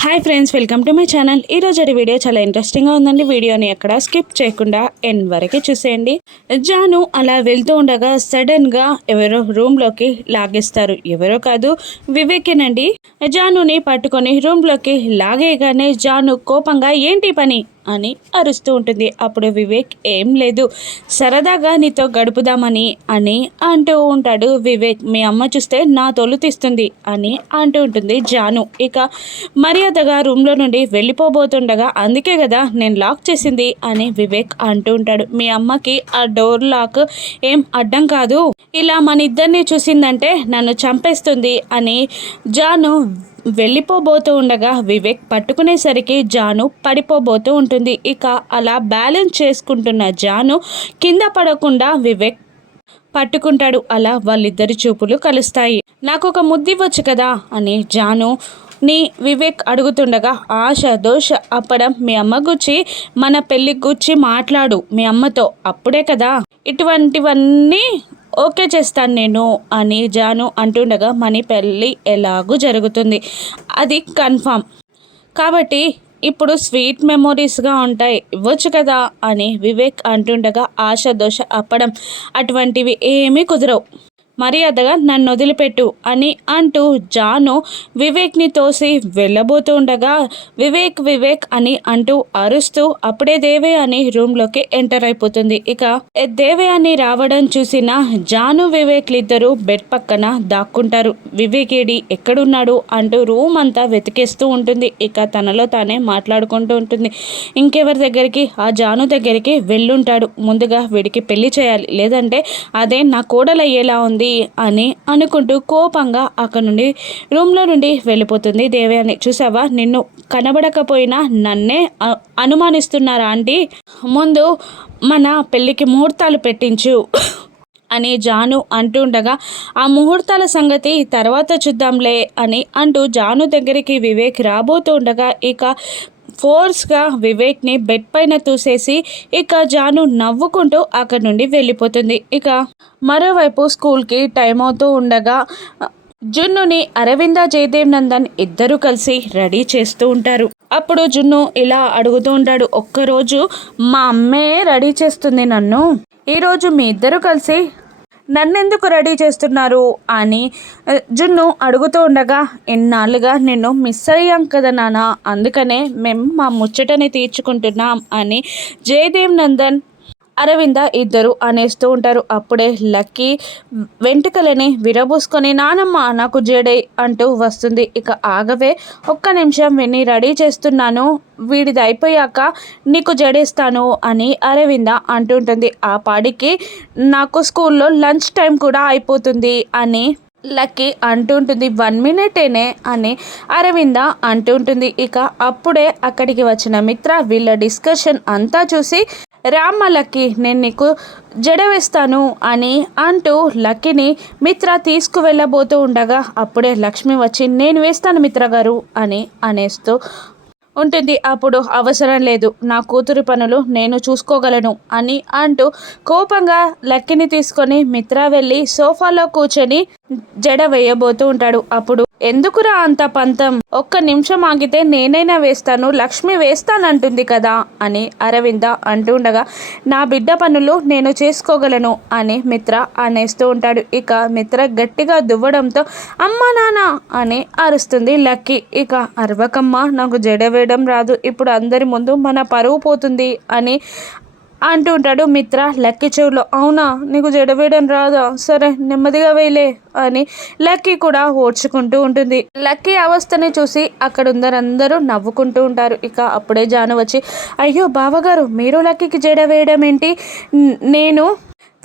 Hi friends welcome to my channel ఈ రోజు video చాలా ఇంట్రెస్టింగ్గా ఉందండి. వీడియోని ఎక్కడ స్కిప్ చేయకుండా ఎండ్ వరకు చూసేయండి. జాను అలా వెళ్తూ ఉండగా సడన్గా ఎవరో రూమ్లోకి లాగేస్తారు. ఎవరో కాదు వివేకేనండి. జానుని పట్టుకొని రూమ్లోకి లాగేయగానే జాను కోపంగా ఏంటి పని? అని అరుస్తూ ఉంటుంది. అప్పుడు వివేక్ ఏం లేదు సరదాగా నీతో గడుపుదామని అని అంటూ ఉంటాడు. వివేక్ మీ అమ్మ చూస్తే నా తొలు తీస్తుంది అని అంటూ ఉంటుంది జాను. ఇక మర్యాదగా రూమ్లో నుండి వెళ్ళిపోబోతుండగా అందుకే కదా నేను లాక్ చేసింది అని వివేక్ అంటూ ఉంటాడు. మీ అమ్మకి ఆ డోర్ లాక్ ఏం అడ్డం కాదు. ఇలా మన ఇద్దరిని చూసిందంటే నన్ను చంపేస్తుంది అని జాను వెళ్ళిపోబోతూ ఉండగా వివేక్ పట్టుకునేసరికి జాను పడిపోబోతూ ఉంటుంది. ఇక అలా బ్యాలెన్స్ చేసుకుంటున్న జాను కింద పడకుండా వివేక్ పట్టుకుంటాడు. అలా వాళ్ళిద్దరి చూపులు కలుస్తాయి. నాకు ఒక ముద్దివ్వచ్చు కదా అని జాను నీ వివేక్ అడుగుతుండగా ఆశ దోష అప్పడం మీ అమ్మ గుచ్చి మన పెళ్ళి గుచ్చి మాట్లాడు మీ అమ్మతో అప్పుడే కదా. ఇటువంటివన్నీ ఓకే చేస్తాను నేను అని జాను అంటుండగా మనీ పెళ్ళి ఎలాగూ జరుగుతుంది. అది కన్ఫామ్. కాబట్టి ఇప్పుడు స్వీట్ మెమొరీస్గా ఉంటాయి. ఇవ్వచ్చు కదా అని వివేక్ అంటుండగా ఆశ దోష అప్పడం. అటువంటివి ఏమీ కుదరవు. మర్యాదగా నన్ను వదిలిపెట్టు అని అంటూ జాను వివేక్ని తోసి వెళ్ళబోతూ ఉండగా వివేక్ వివేక్ అని అంటూ అరుస్తూ అప్పుడే దేవే అని రూమ్లోకి ఎంటర్ అయిపోతుంది. ఇక దేవే అని రావడం చూసిన జాను వివేక్లు ఇద్దరు బెడ్ పక్కన దాక్కుంటారు. వివేక్ ఏడి ఎక్కడున్నాడు? అంటూ రూమ్ అంతా వెతికేస్తూ ఉంటుంది. ఇక తనలో తానే మాట్లాడుకుంటూ ఉంటుంది. ఇంకెవరి దగ్గరికి? ఆ జాను దగ్గరికి వెళ్ళుంటాడు. ముందుగా వీడికి పెళ్ళి చేయాలి. లేదంటే అదే నా కోడలయ్యేలా ఉంది. ఉంది అని అనుకుంటూ కోపంగా అక్కడ నుండి రూమ్లో నుండి వెళ్ళిపోతుంది. దేవయాని చూసావా నిన్ను కనబడకపోయినా నన్నే అనుమానిస్తున్నారా ఆంటీ? ముందు మన పెళ్ళికి ముహూర్తాలు పెట్టించు అని జాను అంటుండగా ఆ ముహూర్తాల సంగతి తర్వాత చూద్దాంలే అని అంటూ జాను దగ్గరికి వివేక్ రాబోతుండగా ఇక ఫోర్స్గా వివేక్ని బెడ్ పైన తూసేసి ఇక జాను నవ్వుకుంటూ అక్కడి నుండి వెళ్ళిపోతుంది. ఇక మరోవైపు స్కూల్కి టైం అవుతూ ఉండగా జున్నుని అరవింద జయదేవ్ నందన్ ఇద్దరూ కలిసి రెడీ చేస్తూ ఉంటారు. అప్పుడు జున్ను ఇలా అడుగుతూ ఉంటాడు ఒక్కరోజు మా అమ్మే రెడీ చేస్తుంది నన్ను. ఈరోజు మీ ఇద్దరు కలిసి నన్నెందుకు రెడీ చేస్తున్నారు అని జున్ను అడుగుతూ ఉండగా ఎన్నాళ్ళుగా నిన్ను మిస్ అయ్యాం కదా నాన్న అందుకనే మేము మా ముచ్చటని తీర్చుకుంటున్నాం అని జయదేవ్ నందన్ అరవింద ఇద్దరు అనేస్తూ ఉంటారు. అప్పుడే లక్కీ వెంట్రుకలని విరబూసుకొని నానమ్మ నాకు జేడై అంటూ వస్తుంది. ఇక ఆగవే ఒక్క నిమిషం విని రెడీ చేస్తున్నాను. వీడిది అయిపోయాక నీకు జడేస్తాను అని అరవింద అంటుంటుంది ఆ పాడికి నాకు స్కూల్లో లంచ్ టైం కూడా అయిపోతుంది అని లక్కీ అంటుంటుంది వన్ మినిటేనే అని అరవింద అంటుంటుంది ఇక అప్పుడే అక్కడికి వచ్చిన మిత్ర వీళ్ళ డిస్కషన్ అంతా చూసి రామ్మ లక్కీ నేను నీకు జడ వేస్తాను అని అంటూ లక్కీని మిత్ర తీసుకువెళ్ళబోతూ ఉండగా అప్పుడే లక్ష్మి వచ్చి నేను వేస్తాను మిత్ర గారు అని అనేస్తూ ఉంటుంది. అప్పుడు అవసరం లేదు. నా కూతురి పనులు నేను చూసుకోగలను అని అంటూ కోపంగా లక్కిని తీసుకొని మిత్ర వెళ్ళి సోఫాలో కూర్చొని జడ వేయబోతూ ఉంటాడు. అప్పుడు ఎందుకురా అంత పంతం? ఒక్క నిమిషం ఆగితే నేనైనా వేస్తాను లక్ష్మి వేస్తానంటుంది కదా అని అరవింద అంటుండగా నా బిడ్డ పనులు నేను చేసుకోగలను అని మిత్ర అనేస్తూ ఉంటాడు. ఇక మిత్ర గట్టిగా దువ్వడంతో అమ్మ నాన్న అని అరుస్తుంది లక్కీ. ఇక అరవకమ్మ నాకు జడ వేయడం రాదు ఇప్పుడు అందరి ముందు మన పరువు పోతుంది అని అంటూ ఉంటాడు మిత్ర లక్కీ చెవులో. అవునా? నీకు జడవేయడం రాదా? సరే నెమ్మదిగా వేయలే అని లక్కీ కూడా ఓడ్చుకుంటూ ఉంటుంది. లక్కీ అవస్థని చూసి అక్కడ ఉందరందరూ నవ్వుకుంటూ ఉంటారు. ఇక అప్పుడే జాను వచ్చి అయ్యో బావగారు మీరు లక్కీకి జడ వేయడం ఏంటి? నేను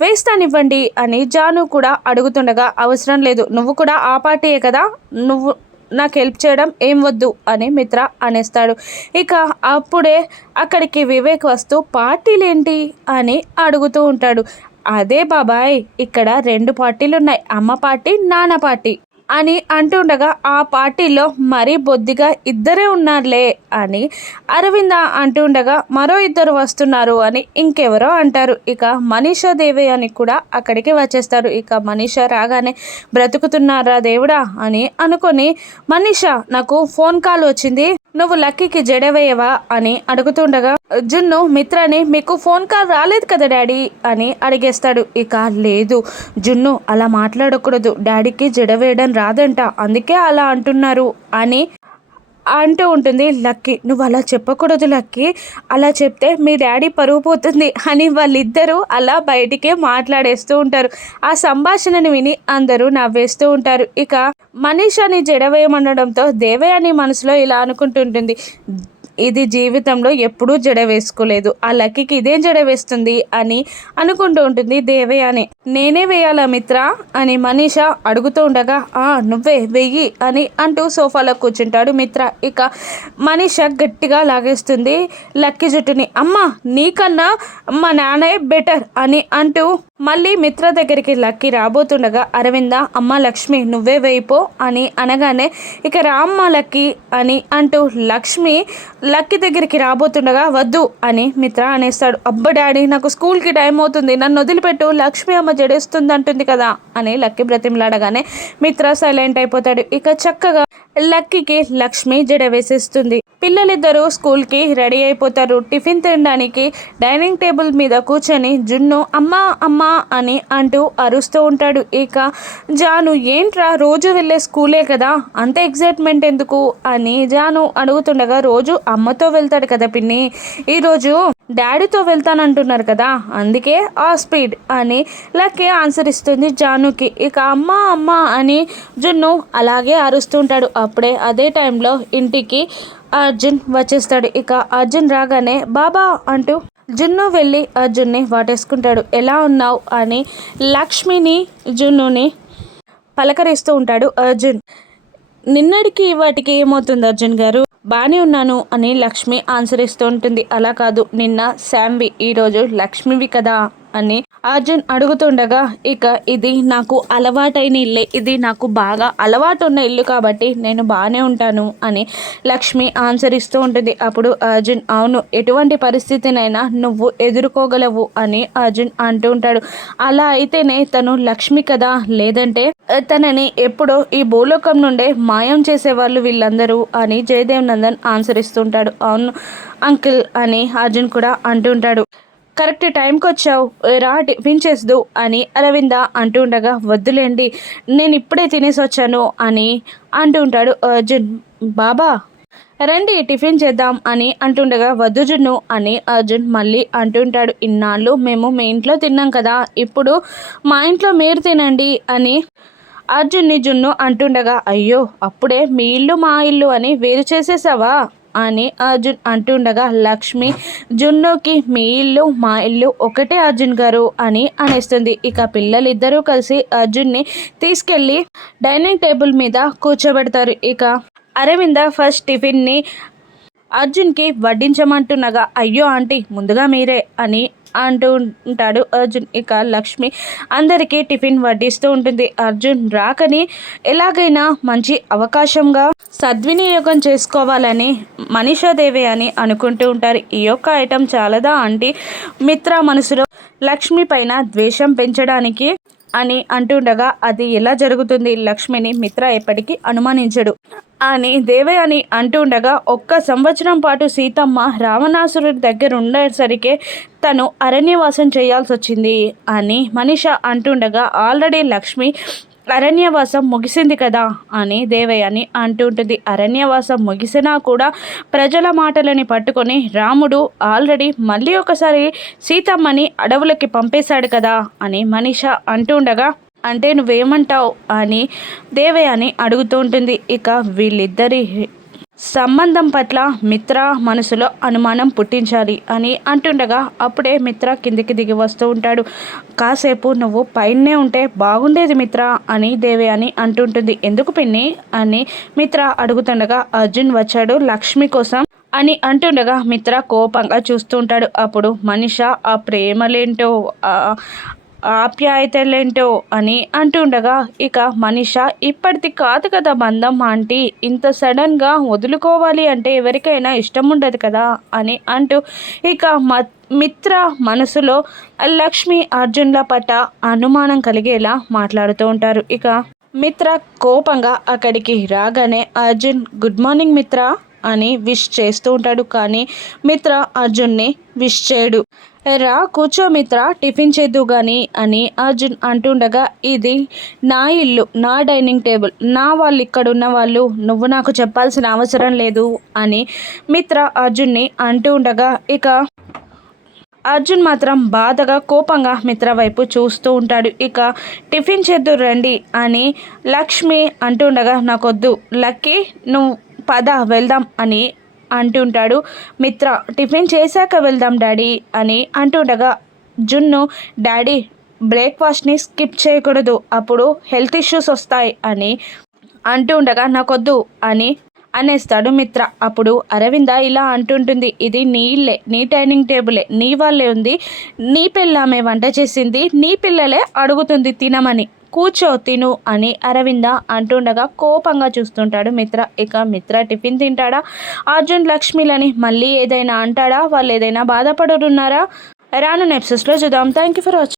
వేస్తానివ్వండి అని జాను కూడా అడుగుతుండగా అవసరం లేదు నువ్వు కూడా ఆ పార్టీయే కదా? నువ్వు నాకు హెల్ప్ చేయడం ఏం వద్దు అని మిత్ర అనేస్తాడు. ఇక అప్పుడే అక్కడికి వివేక్ వస్తూ పార్టీలేంటి? అని అడుగుతూ ఉంటాడు. అదే బాబాయ్ ఇక్కడ రెండు పార్టీలు ఉన్నాయి అమ్మ పార్టీ నాన్న పార్టీ. అని అంటుండగా ఆ పార్టీలో మరీ బొద్దిగా ఇద్దరే ఉన్నారులే అని అరవింద అంటుండగా మరో ఇద్దరు వస్తున్నారు అని ఇంకెవరో అంటారు. ఇక మనీషా దేవి అని కూడా అక్కడికి వచ్చేస్తారు. ఇక మనీషా రాగానే బ్రతుకుతున్నారా దేవుడా అని అనుకొని మనీషా నాకు ఫోన్ కాల్ వచ్చింది. నువ్వు లక్కీకి జడవేయవా అని అడుగుతుండగా జున్ను మిత్రాని మీకు ఫోన్ కాల్ రాలేదు కదా డాడీ? అని అడిగేస్తాడు. ఇక లేదు. జున్ను అలా మాట్లాడకూడదు. డాడీకి జడవేయడం రాదంట. అందుకే అలా అంటున్నారు అని అంటూ ఉంటుంది లక్కీ నువ్వు అలా చెప్పకూడదు లక్కీ. అలా చెప్తే మీ డాడీ పరువు పోతుంది అని వాళ్ళిద్దరూ అలా బయటికే మాట్లాడేస్తూ ఉంటారు. ఆ సంభాషణను విని అందరూ నవ్వేస్తూ ఉంటారు. ఇక మనీషాని జడవేయమనడంతో దేవయాని మనసులో ఇలా అనుకుంటుంటుంది ఇది జీవితంలో ఎప్పుడూ జడ వేసుకోలేదు. ఆ లక్కీకి ఇదేం జడ వేస్తుంది అని అనుకుంటూ ఉంటుంది దేవయాని. నేనే వేయాలా మిత్ర? అని మనీష అడుగుతూ ఉండగా ఆ నువ్వే వెయ్యి అని అంటూ సోఫాలో కూర్చుంటాడు మిత్ర. ఇక మనీష గట్టిగా లాగేస్తుంది లక్కీ జుట్టుని. అమ్మ నీకన్నా మా నాన్నే బెటర్ అని అంటూ మళ్ళీ మిత్ర దగ్గరికి లక్కీ రాబోతుండగా అరవింద అమ్మ లక్ష్మి నువ్వే వేయిపో అని అనగానే ఇక రామ్మ లక్కీ అని అంటూ లక్ష్మి లక్కీ దగ్గరికి రాబోతుండగా వద్దు అని మిత్ర అనేస్తాడు. అబ్బ డాడీ నాకు స్కూల్కి టైం అవుతుంది. నన్ను వదిలిపెట్టు. లక్ష్మి అమ్మ జడేస్తుంది అంటుంది కదా అని లక్కీ బ్రతిమలాడగానే మిత్ర సైలెంట్ అయిపోతాడు. ఇక చక్కగా లక్కీకి లక్ష్మి జడ వేసేస్తుంది. పిల్లలిద్దరూ స్కూల్కి రెడీ అయిపోతారు. టిఫిన్ తినడానికి డైనింగ్ టేబుల్ మీద కూర్చొని జున్ను అమ్మా అమ్మా అని అంటూ అరుస్తూ ఉంటాడు. ఇక జాను ఏంట్రా రోజు వెళ్ళే స్కూలే కదా? అంత ఎగ్జైట్మెంట్ ఎందుకు? అని జాను అడుగుతుండగా రోజు అమ్మతో వెళ్తాడు కదా పిన్ని. ఈరోజు డాడీతో వెళ్తానంటున్నారు కదా. అందుకే ఆ స్పీడ్ అని లక్కీ ఆన్సర్ ఇస్తుంది జానుకి. ఇక అమ్మ అమ్మ అని జున్ను అలాగే అరుస్తుంటాడు అప్పుడే అదే టైంలో ఇంటికి అర్జున్ వచ్చేస్తాడు. ఇక అర్జున్ రాగానే బాబా అంటూ జున్ను వెళ్ళి అర్జున్ని వాటేసుకుంటాడు. ఎలా ఉన్నావు అని లక్ష్మిని జున్నుని పలకరిస్తూ ఉంటాడు అర్జున్. నిన్నటికి వాటికి ఏమవుతుంది అర్జున్ గారు? బాగానే ఉన్నాను అని లక్ష్మి ఆన్సర్ ఇస్తూ ఉంటుంది. అలా కాదు నిన్న శాంవి ఈరోజు లక్ష్మివి కదా అని అర్జున్ అడుగుతుండగా ఇక ఇది నాకు అలవాటైన ఇల్లే. ఇది నాకు బాగా అలవాటు ఉన్న ఇల్లు కాబట్టి నేను బాగానే ఉంటాను అని లక్ష్మి ఆన్సర్ ఇస్తూ ఉంటుంది. అప్పుడు అర్జున్ అవును ఎటువంటి పరిస్థితినైనా నువ్వు ఎదుర్కోగలవు అని అర్జున్ అంటూ ఉంటాడు. అలా అయితేనే తను లక్ష్మి కదా? లేదంటే తనని ఎప్పుడో ఈ భూలోకం నుండే మాయం చేసేవాళ్ళు వీళ్ళందరూ అని జయదేవ్ నందన్ ఆన్సర్ ఇస్తుంటాడు అవును అంకిల్ అని అర్జున్ కూడా అంటుంటాడు కరెక్ట్ టైంకి వచ్చావు రా టిఫిన్ చేద్దు అని అరవింద అంటూ ఉండగా వద్దులేండి నేను ఇప్పుడే తినేసి వచ్చాను అని అంటూ ఉంటాడు అర్జున్. బాబా రండి టిఫిన్ చేద్దాం అని అంటుండగా వద్దు జున్ను అని అర్జున్ మళ్ళీ అంటుంటాడు ఇన్నాళ్ళు మేము మీ ఇంట్లో తిన్నాం కదా ఇప్పుడు మా ఇంట్లో మీరు తినండి అని అర్జున్ని జున్ను అంటుండగా అయ్యో అప్పుడే మీ ఇల్లు మా ఇల్లు అని వేరు చేసేసావా? అని అర్జున్ అంటుండగా లక్ష్మి జున్నుకి మీ ఇల్లు మా ఇల్లు ఒకటే అర్జున్ గారు అని అనేస్తుంది. ఇక పిల్లలిద్దరూ కలిసి అర్జున్ని తీసుకెళ్ళి డైనింగ్ టేబుల్ మీద కూర్చోబెడతారు. ఇక అరవింద ఫస్ట్ టిఫిన్ని అర్జున్కి వడ్డించమంటున్నగా అయ్యో ఆంటీ ముందుగా మీరే అని అంటూ ఉంటాడు అర్జున్. ఇక లక్ష్మి అందరికీ టిఫిన్ వడ్డిస్తూ ఉంటుంది. అర్జున్ రాకని ఎలాగైనా మంచి అవకాశంగా సద్వినియోగం చేసుకోవాలని మనీషాదేవి అని అనుకుంటూ ఉంటారు. ఈ యొక్క ఐటెం చాలదా ఆంటీ? మిత్ర మనసులో లక్ష్మి పైన ద్వేషం పెంచడానికి అని అంటుండగా అది ఎలా జరుగుతుంది? లక్ష్మిని మిత్ర ఎప్పటికీ అనుమానించడు. అని దేవయాని అంటుండగా ఒక్క సంవత్సరం పాటు సీతమ్మ రావణాసురుడి దగ్గర ఉండేసరికి తను అరణ్యవాసం చేయాల్సి వచ్చింది అని మనిష అంటుండగా ఆల్రెడీ లక్ష్మి అరణ్యవాసం ముగిసింది కదా అని దేవయ్యని అంటుంటుంది అరణ్యవాసం ముగిసినా కూడా ప్రజల మాటలని పట్టుకొని రాముడు ఆల్రెడీ మళ్ళీ ఒకసారి సీతమ్మని అడవులకి పంపేశాడు కదా అని మనీష అంటుండగా అంటే నువ్వేమంటావు? అని దేవయ్యని అడుగుతూ ఉంటుంది. ఇక వీళ్ళిద్దరి సంబంధం పట్ల మిత్ర మనసులో అనుమానం పుట్టించాలి అని అంటుండగా అప్పుడే మిత్ర కిందికి దిగి వస్తూ ఉంటాడు. కాసేపు నువ్వు పైనే ఉంటే బాగుండేది మిత్ర అని దేవి అని అంటుంటుంది. ఎందుకు పిన్ని? అని మిత్ర అడుగుతుండగా అర్జున్ వచ్చాడు లక్ష్మి కోసం అని అంటుండగా మిత్ర కోపంగా చూస్తూ ఉంటాడు. అప్పుడు మనిష ఆ ప్రేమలేంటో? ఆప్యాయతలేంటో అని అంటుండగా ఇక మనిష ఇప్పటిది కాదు కదా బంధం ఆంటీ ఇంత సడన్గా వదులుకోవాలి అంటే ఎవరికైనా ఇష్టం ఉండదు కదా అని అంటూ ఇక మిత్ర మనసులో లక్ష్మి అర్జున్ల పట్ల అనుమానం కలిగేలా మాట్లాడుతూ ఉంటారు. ఇక మిత్ర కోపంగా అక్కడికి రాగానే అర్జున్ గుడ్ మార్నింగ్ మిత్ర. అని విష్ చేస్తూ ఉంటాడు. కానీ మిత్ర అర్జున్ని విష్ చేయడు. రా కూర్చో మిత్ర టిఫిన్ చేద్దు కానీ అని అర్జున్ అంటుండగా ఇది నా ఇల్లు నా డైనింగ్ టేబుల్ నా వాళ్ళు ఇక్కడ ఉన్న వాళ్ళు నువ్వు నాకు చెప్పాల్సిన అవసరం లేదు అని మిత్ర అర్జున్ని అంటూ ఉండగా ఇక అర్జున్ మాత్రం బాధగా కోపంగా మిత్ర వైపు చూస్తూ ఉంటాడు. ఇక టిఫిన్ చేద్దు రండి అని లక్ష్మి అంటుండగా నాకొద్దు. లక్కీ నువ్వు పద వెళ్దాం అని అంటుంటాడు మిత్ర టిఫిన్ చేశాక వెళ్దాం డాడీ అని అంటుండగా జున్ను డాడీ బ్రేక్ఫాస్ట్ని స్కిప్ చేయకూడదు అప్పుడు హెల్త్ ఇష్యూస్ వస్తాయి అని అంటూ ఉండగా నాకొద్దు అని అనేస్తాడు మిత్ర. అప్పుడు అరవింద ఇలా అంటుంటుంది ఇది నీ ఇల్లే నీ డైనింగ్ టేబులే నీ వాళ్ళే ఉంది నీ పిల్లమే వంట చేసింది నీ పిల్లలే అడుగుతుంది తినమని. కూర్చో తిను అని అరవింద అంటుండగా కోపంగా చూస్తుంటాడు మిత్ర. ఇక మిత్ర టిఫిన్ తింటాడా? అర్జున్ లక్ష్మిలని మళ్ళీ ఏదైనా అంటాడా? వాళ్ళు ఏదైనా బాధపడుతున్నారా? రాను నెప్సెస్లో చూద్దాం. Thank you for watching